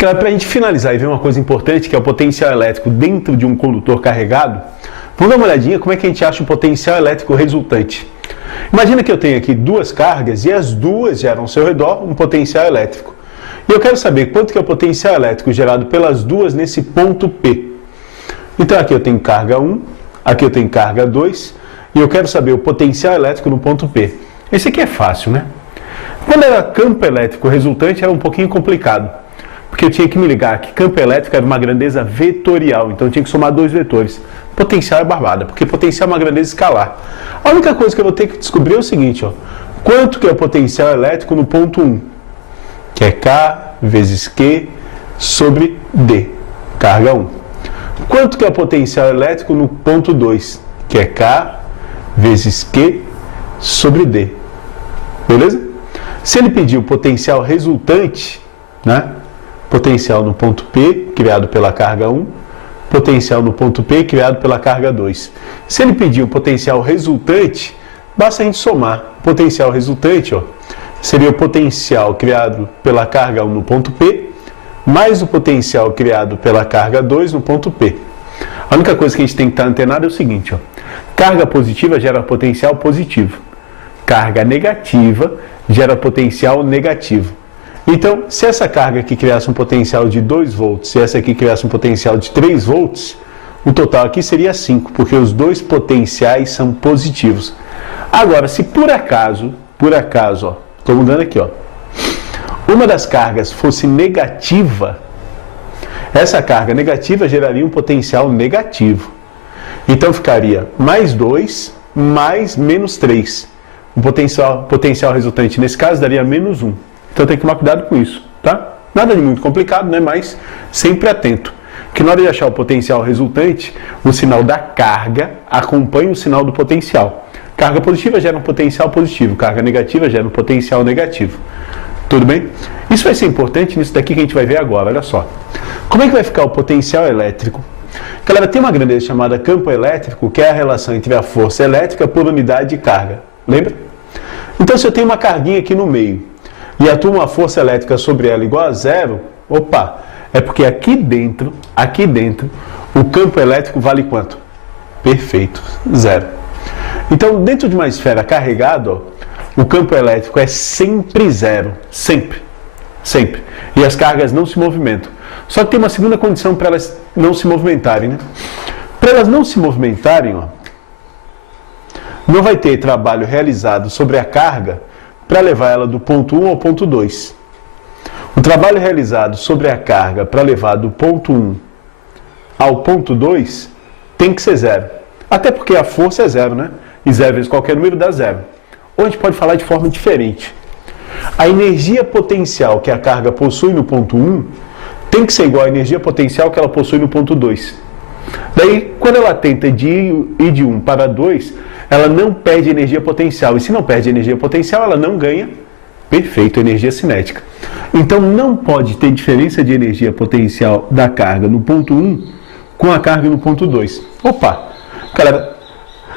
Para a gente finalizar e ver uma coisa importante, que é o potencial elétrico dentro de um condutor carregado, vamos dar uma olhadinha como é que a gente acha o potencial elétrico resultante. Imagina que eu tenho aqui duas cargas e as duas geram ao seu redor um potencial elétrico. E eu quero saber quanto que é o potencial elétrico gerado pelas duas nesse ponto P. Então aqui eu tenho carga 1, aqui eu tenho carga 2, e eu quero saber o potencial elétrico no ponto P. Esse aqui é fácil, né? Quando era campo elétrico resultante era um pouquinho complicado, porque eu tinha que me ligar que campo elétrico era uma grandeza vetorial, então eu tinha que somar dois vetores. Potencial é barbada, porque potencial é uma grandeza escalar. A única coisa que eu vou ter que descobrir é o seguinte, ó, quanto que é o potencial elétrico no ponto 1, que é K vezes Q sobre D, carga 1. Quanto que é o potencial elétrico no ponto 2, que é K vezes Q sobre D, beleza? Se ele pedir o potencial resultante, né? Potencial no ponto P, criado pela carga 1, potencial no ponto P, criado pela carga 2. Se ele pedir o potencial resultante, basta a gente somar. O potencial resultante, ó, seria o potencial criado pela carga 1 no ponto P, mais o potencial criado pela carga 2 no ponto P. A única coisa que a gente tem que estar antenado é o seguinte, ó, carga positiva gera potencial positivo, carga negativa gera potencial negativo. Então, se essa carga aqui criasse um potencial de 2 volts e essa aqui criasse um potencial de 3 volts, o total aqui seria 5, porque os dois potenciais são positivos. Agora, se por acaso, ó, estou mudando aqui, ó, uma das cargas fosse negativa, essa carga negativa geraria um potencial negativo. Então ficaria mais 2 mais menos 3. O potencial resultante nesse caso daria menos 1. Então tem que tomar cuidado com isso, tá? Nada de muito complicado, né? Mas sempre atento. Que na hora de achar o potencial resultante, o sinal da carga acompanha o sinal do potencial. Carga positiva gera um potencial positivo, carga negativa gera um potencial negativo. Tudo bem? Isso vai ser importante nisso daqui que a gente vai ver agora, olha só. Como é que vai ficar o potencial elétrico? Galera, tem uma grandeza chamada campo elétrico, que é a relação entre a força elétrica por unidade de carga. Lembra? Então, se eu tenho uma carguinha aqui no meio e atuo uma força elétrica sobre ela igual a zero, opa, é porque aqui dentro, o campo elétrico vale quanto? Perfeito, zero. Então, dentro de uma esfera carregada, ó, o campo elétrico é sempre zero, sempre. E as cargas não se movimentam. Só que tem uma segunda condição para elas não se movimentarem, né? Para elas não se movimentarem, ó, não vai ter trabalho realizado sobre a carga para levar ela do ponto 1 ao ponto 2. O trabalho realizado sobre a carga para levar do ponto 1 ao ponto 2 tem que ser zero. Até porque a força é zero, né? E zero vezes qualquer número dá zero. Ou a gente pode falar de forma diferente. A energia potencial que a carga possui no ponto 1 tem que ser igual à energia potencial que ela possui no ponto 2. Daí, quando ela tenta ir de 1 para 2, ela não perde energia potencial. E se não perde energia potencial, ela não ganha, perfeito, energia cinética. Então, não pode ter diferença de energia potencial da carga no ponto 1 com a carga no ponto 2. Opa! Galera,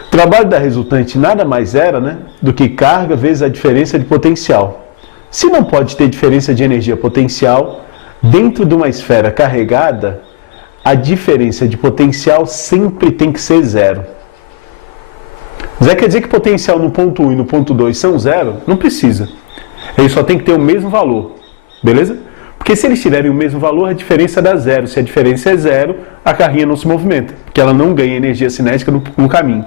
o trabalho da resultante nada mais era, né, do que carga vezes a diferença de potencial. Se não pode ter diferença de energia potencial, dentro de uma esfera carregada, a diferença de potencial sempre tem que ser zero. Zé quer dizer que potencial no ponto 1 e no ponto 2 são zero? Não precisa. Ele só tem que ter o mesmo valor. Beleza? Porque se eles tiverem o mesmo valor, a diferença dá zero. Se a diferença é zero, a carrinha não se movimenta, porque ela não ganha energia cinética no caminho.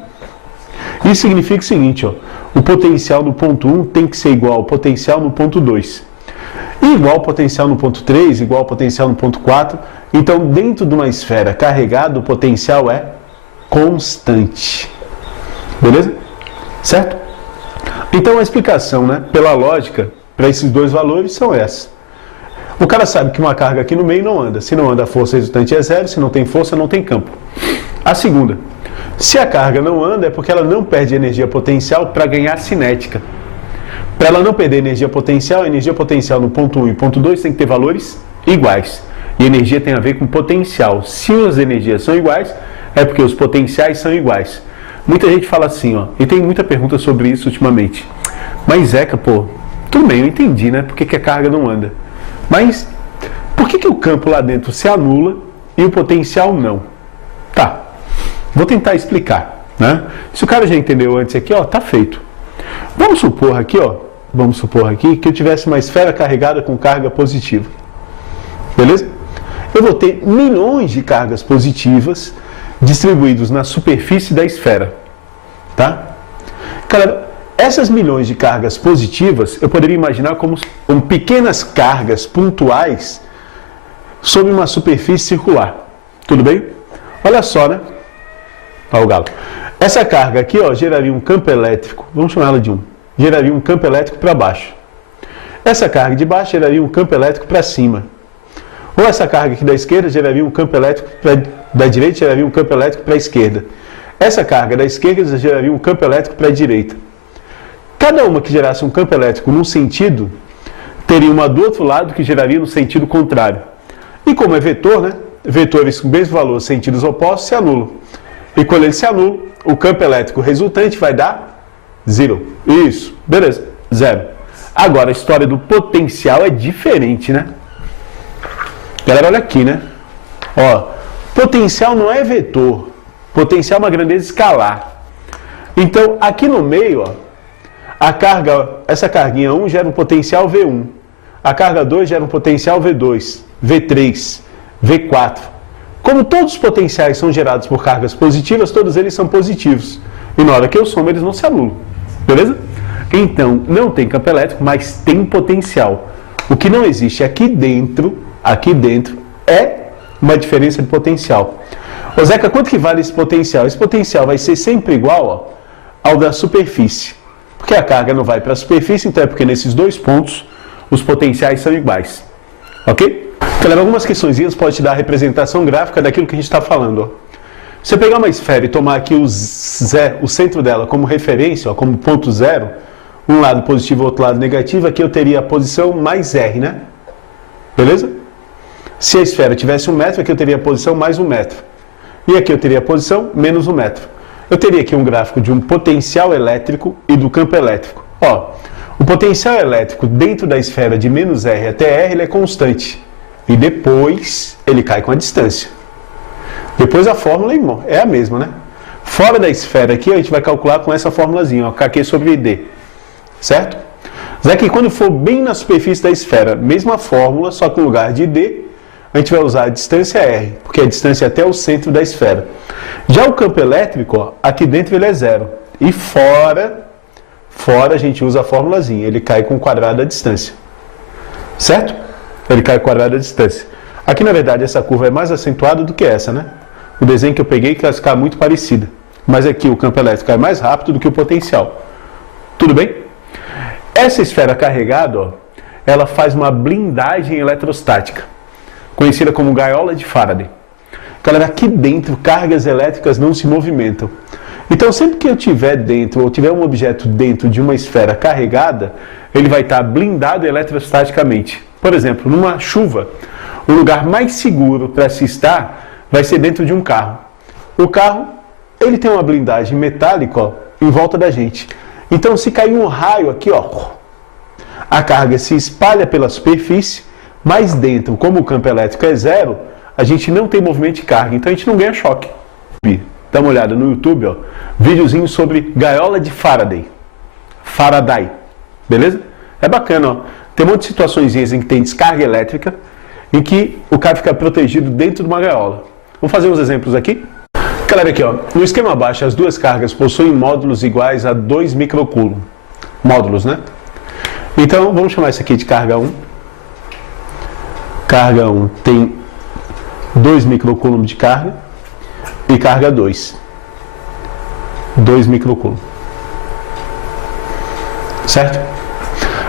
Isso significa o seguinte, ó, o potencial no ponto 1 tem que ser igual ao potencial no ponto 2. E igual ao potencial no ponto 3, igual ao potencial no ponto 4. Então, dentro de uma esfera carregada, o potencial é constante. Beleza? Certo? Então, a explicação, né, pela lógica, para esses dois valores são essas. O cara sabe que uma carga aqui no meio não anda. Se não anda, a força resultante é zero. Se não tem força, não tem campo. A segunda, se a carga não anda, é porque ela não perde energia potencial para ganhar cinética. Para ela não perder energia potencial, a energia potencial no ponto 1 e ponto 2 tem que ter valores iguais. E energia tem a ver com potencial. Se as energias são iguais, é porque os potenciais são iguais. Muita gente fala assim, ó, e tem muita pergunta sobre isso ultimamente. Mas Zeca, pô, tudo bem, eu entendi, né? Por que a carga não anda? Mas Por que o campo lá dentro se anula e o potencial não? Tá, vou tentar explicar, né? Se o cara já entendeu antes aqui, ó, tá feito. Vamos supor aqui, ó, que eu tivesse uma esfera carregada com carga positiva. Beleza? Eu vou ter milhões de cargas positivas distribuídos na superfície da esfera, tá? Cara, essas milhões de cargas positivas eu poderia imaginar como pequenas cargas pontuais sobre uma superfície circular. Tudo bem? Olha só, né? Olha o galo. Essa carga aqui, ó, geraria um campo elétrico, vamos chamar ela de 1, geraria um campo elétrico para baixo. Essa carga de baixo geraria um campo elétrico para cima. Ou essa carga aqui da esquerda geraria um campo elétrico da direita, geraria um campo elétrico para a esquerda. Essa carga da esquerda geraria um campo elétrico para a direita. Cada uma que gerasse um campo elétrico num sentido, teria uma do outro lado que geraria no sentido contrário. E como é vetor, né? Vetores com mesmo valor, sentidos opostos, se anulam. E quando eles se anulam, o campo elétrico resultante vai dar 0. Isso, beleza, 0. Agora, a história do potencial é diferente, né? Galera, olha aqui, né? Ó, potencial não é vetor. Potencial é uma grandeza escalar. Então, aqui no meio, ó, essa carguinha 1 gera um potencial V1. A carga 2 gera um potencial V2, V3, V4. Como todos os potenciais são gerados por cargas positivas, todos eles são positivos. E na hora que eu somo, eles não se anulam. Beleza? Então, não tem campo elétrico, mas tem potencial. O que não existe aqui dentro é uma diferença de potencial. Ô Zeca, quanto que vale esse potencial? Esse potencial vai ser sempre igual, ó, ao da superfície. Porque a carga não vai para a superfície, então é porque nesses dois pontos os potenciais são iguais. Ok? Então, algumas questõezinhas podem te dar a representação gráfica daquilo que a gente está falando. Ó. Se eu pegar uma esfera e tomar aqui o centro dela como referência, ó, como ponto zero, um lado positivo e outro lado negativo, aqui eu teria a posição mais R, né? Beleza? Se a esfera tivesse 1 metro, aqui eu teria a posição mais 1 metro. E aqui eu teria a posição menos 1 metro. Eu teria aqui um gráfico de um potencial elétrico e do campo elétrico. Ó, o potencial elétrico dentro da esfera de menos R até R ele é constante. E depois ele cai com a distância. Depois a fórmula é a mesma, né? Fora da esfera aqui, a gente vai calcular com essa formulazinha, ó, KQ sobre D. Certo? Mas é que quando for bem na superfície da esfera, mesma fórmula, só que no lugar de D, a gente vai usar a distância R, porque é a distância até o centro da esfera. Já o campo elétrico, ó, aqui dentro ele é 0. E fora a gente usa a formulazinha, ele cai com o quadrado da distância. Certo? Ele cai com o quadrado da distância. Aqui, na verdade, essa curva é mais acentuada do que essa, né? O desenho que eu peguei que vai ficar muito parecida. Mas aqui o campo elétrico é mais rápido do que o potencial. Tudo bem? Essa esfera carregada, ó, ela faz uma blindagem eletrostática, conhecida como gaiola de Faraday. Galera, aqui dentro, cargas elétricas não se movimentam. Então, sempre que eu tiver dentro, ou tiver um objeto dentro de uma esfera carregada, ele vai estar blindado eletrostaticamente. Por exemplo, numa chuva, o lugar mais seguro para se estar vai ser dentro de um carro. O carro, ele tem uma blindagem metálica, ó, em volta da gente. Então, se cair um raio aqui, ó, a carga se espalha pela superfície, mas dentro, como o campo elétrico é 0, a gente não tem movimento de carga, então a gente não ganha choque. Dá uma olhada no YouTube, ó, videozinho sobre gaiola de Faraday, beleza? É bacana, ó. Tem um monte de situações em que tem descarga elétrica, em que o cara fica protegido dentro de uma gaiola. Vamos fazer uns exemplos aqui? Galera, aqui, ó, no esquema abaixo, as duas cargas possuem módulos iguais a 2 microcoulomb. Módulos, né? Então, vamos chamar isso aqui de carga 1. Carga 1 tem 2 microcoulomb de carga. E carga 2. 2 microcoulomb. Certo?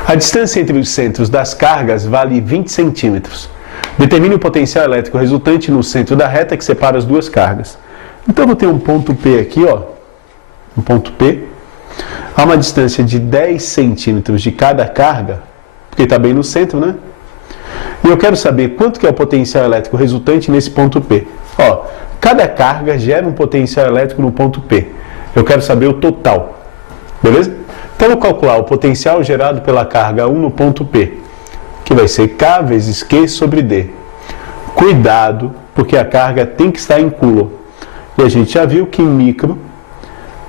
A distância entre os centros das cargas vale 20 centímetros. Determine o potencial elétrico resultante no centro da reta que separa as duas cargas. Então, eu vou ter um ponto P aqui, ó. Um ponto P. Há uma distância de 10 centímetros de cada carga, porque está bem no centro, né? E eu quero saber quanto que é o potencial elétrico resultante nesse ponto P. Ó, cada carga gera um potencial elétrico no ponto P. Eu quero saber o total. Beleza? Então, eu vou calcular o potencial gerado pela carga 1 no ponto P, que vai ser K vezes Q sobre D. Cuidado, porque a carga tem que estar em coulomb. E a gente já viu que micro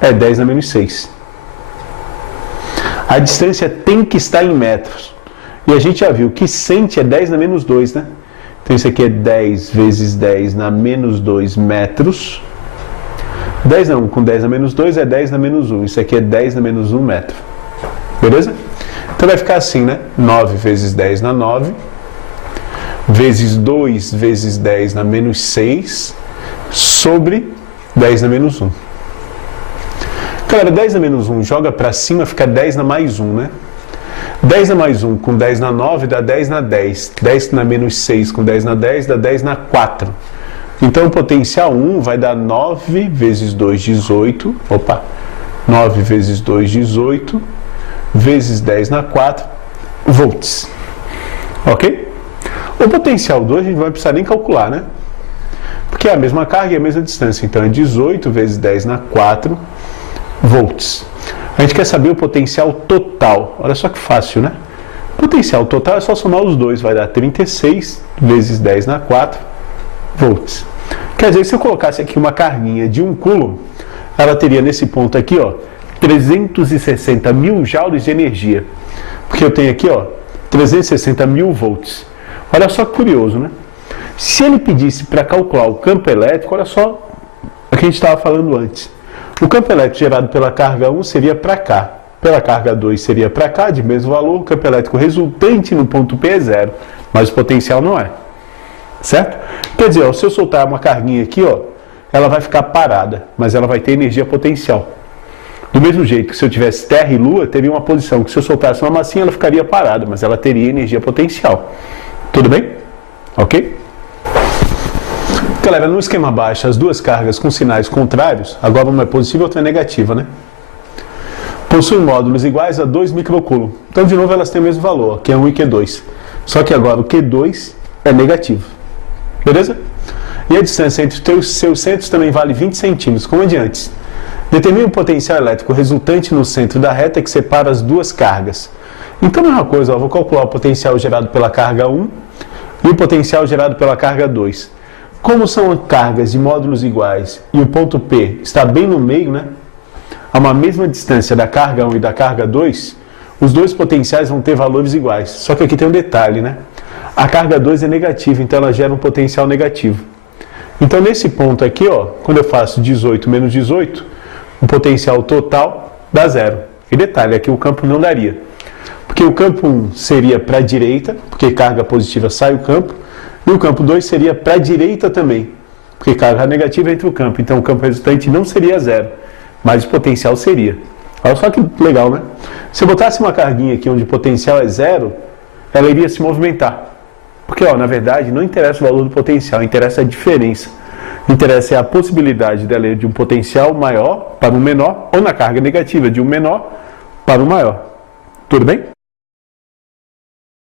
é 10 na menos 6. A distância tem que estar em metros. E a gente já viu que cent é 10 na menos 2, né? Então isso aqui é 10 vezes 10 na menos 2 metros. 10 não, com 10 na menos 2 é 10 na menos 1. Isso aqui é 10 na menos 1 metro. Beleza? Então vai ficar assim, né? 9 vezes 10 na 9. Vezes 2 vezes 10 na menos 6. Sobre 10 na menos 1. Galera, 10 na menos 1 joga pra cima, fica 10 na mais 1, né? 10 na mais 1 com 10 na 9 dá 10 na 10. 10 na menos 6 com 10 na 10 dá 10 na 4. Então o potencial 1 vai dar 9 vezes 2, 18. Opa! 9 vezes 2, 18. Vezes 10 na 4 volts. Ok? O potencial 2 a gente não vai precisar nem calcular, né? Porque é a mesma carga e a mesma distância. Então é 18 vezes 10 na 4 volts. A gente quer saber o potencial total. Olha só que fácil, né? Potencial total é só somar os dois. Vai dar 36 vezes 10 na 4 volts. Quer dizer, se eu colocasse aqui uma carguinha de 1 coulomb, ela teria nesse ponto aqui, ó, 360 mil joules de energia. Porque eu tenho aqui, ó, 360 mil volts. Olha só que curioso, né? Se ele pedisse para calcular o campo elétrico, olha só o que a gente estava falando antes. O campo elétrico gerado pela carga 1 seria para cá. Pela carga 2 seria para cá, de mesmo valor. O campo elétrico resultante no ponto P é 0. Mas o potencial não é. Certo? Quer dizer, ó, se eu soltar uma carguinha aqui, ó, ela vai ficar parada, mas ela vai ter energia potencial. Do mesmo jeito que se eu tivesse Terra e Lua, teria uma posição que se eu soltasse uma massinha, ela ficaria parada, mas ela teria energia potencial. Tudo bem? Ok? Galera, no esquema baixo, as duas cargas com sinais contrários, agora uma é positiva e outra é negativa, né? Possuem módulos iguais a 2 microcoulomb. Então, de novo, elas têm o mesmo valor, Q1 e Q2. Só que agora o Q2 é negativo. Beleza? E a distância entre os seus centros também vale 20 centímetros, como de antes. Determine o potencial elétrico resultante no centro da reta que separa as duas cargas. Então, a mesma coisa, eu vou calcular o potencial gerado pela carga 1 e o potencial gerado pela carga 2. Como são cargas de módulos iguais e o ponto P está bem no meio, né? A uma mesma distância da carga 1 e da carga 2, os dois potenciais vão ter valores iguais. Só que aqui tem um detalhe, né? A carga 2 é negativa, então ela gera um potencial negativo. Então, nesse ponto aqui, ó, quando eu faço 18 menos 18, o potencial total dá 0. E detalhe, aqui o campo não daria. Porque o campo 1 seria para a direita, porque carga positiva sai o campo, e o campo 2 seria para a direita também, porque carga negativa entra o campo. Então, o campo resultante não seria 0, mas o potencial seria. Olha só que legal, né? Se eu botasse uma carguinha aqui onde o potencial é 0, ela iria se movimentar. Porque, ó, na verdade, não interessa o valor do potencial, interessa a diferença. Interessa a possibilidade dela ir de um potencial maior para um menor, ou na carga negativa, de um menor para um maior. Tudo bem?